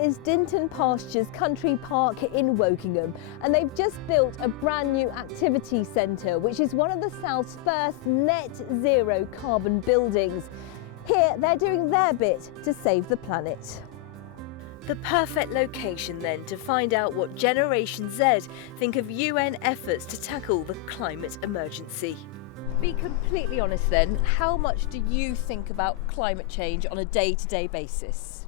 is Dinton Pastures Country Park in Wokingham, and they've just built a brand new activity centre, which is one of the South's first net zero carbon buildings. Here they're doing their bit to save the planet. The perfect location then to find out what Generation Z think of UN efforts to tackle the climate emergency. Be completely honest then, how much do you think about climate change on a day-to-day basis?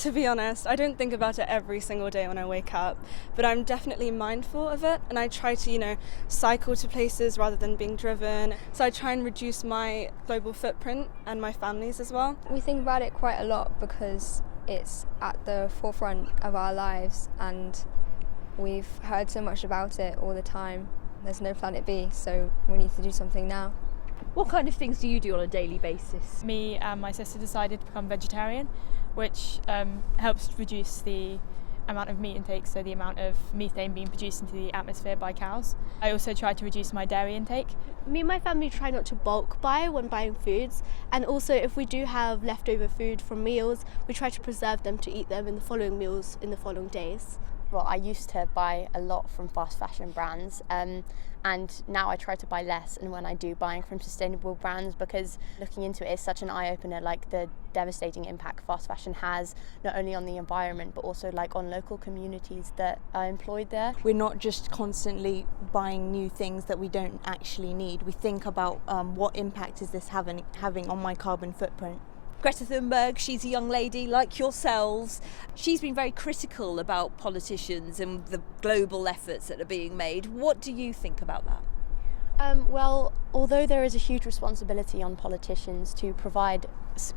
To be honest, I don't think about it every single day when I wake up, but I'm definitely mindful of it, and I try to, cycle to places rather than being driven. So I try and reduce my global footprint and my family's as well. We think about it quite a lot because it's at the forefront of our lives and we've heard so much about it all the time. There's no planet B, so we need to do something now. What kind of things do you do on a daily basis? Me and my sister decided to become vegetarian, which helps reduce the amount of meat intake, so the amount of methane being produced into the atmosphere by cows. I also try to reduce my dairy intake. Me and my family try not to bulk buy when buying foods, and also if we do have leftover food from meals, we try to preserve them to eat them in the following meals in the following days. Well, I used to buy a lot from fast fashion brands, and now I try to buy less, and when I do, buying from sustainable brands, because looking into it is such an eye-opener, like the devastating impact fast fashion has not only on the environment but also like on local communities that are employed there. We're not just constantly buying new things that we don't actually need. We think about what impact is this having on my carbon footprint. Greta Thunberg, she's a young lady like yourselves. She's been very critical about politicians and the global efforts that are being made. What do you think about that? Well, although there is a huge responsibility on politicians to provide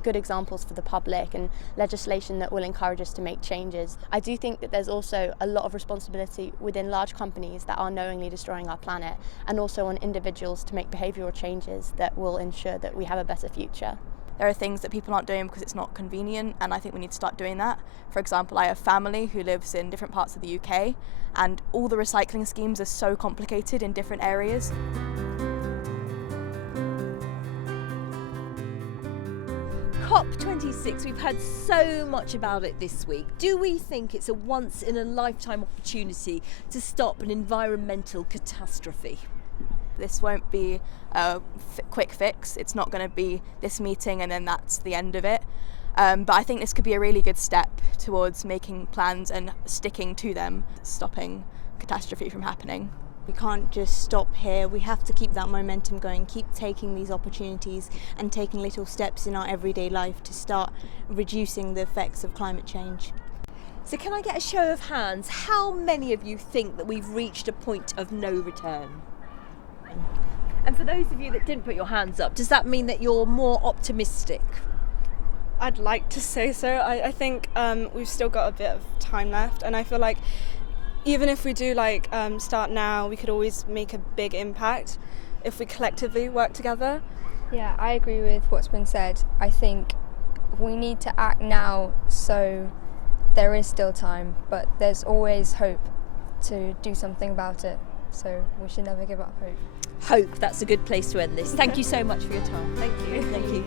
good examples for the public and legislation that will encourage us to make changes, I do think that there's also a lot of responsibility within large companies that are knowingly destroying our planet, and also on individuals to make behavioural changes that will ensure that we have a better future. There are things that people aren't doing because it's not convenient, and I think we need to start doing that. For example, I have family who lives in different parts of the UK, and all the recycling schemes are so complicated in different areas. COP26, we've heard so much about it this week. Do we think it's a once-in-a-lifetime opportunity to stop an environmental catastrophe? This won't be a quick fix. It's not going to be this meeting and then that's the end of it. But I think this could be a really good step towards making plans and sticking to them, stopping catastrophe from happening. We can't just stop here. We have to keep that momentum going, keep taking these opportunities and taking little steps in our everyday life to start reducing the effects of climate change. So can I get a show of hands? How many of you think that we've reached a point of no return? And for those of you that didn't put your hands up, does that mean that you're more optimistic? I'd like to say so. I think we've still got a bit of time left, and I feel like even if we do start now, we could always make a big impact if we collectively work together. Yeah, I agree with what's been said. I think we need to act now, so there is still time, but there's always hope to do something about it. So we should never give up hope. Hope, that's a good place to end this. Thank you so much for your time. Thank you. Thank you.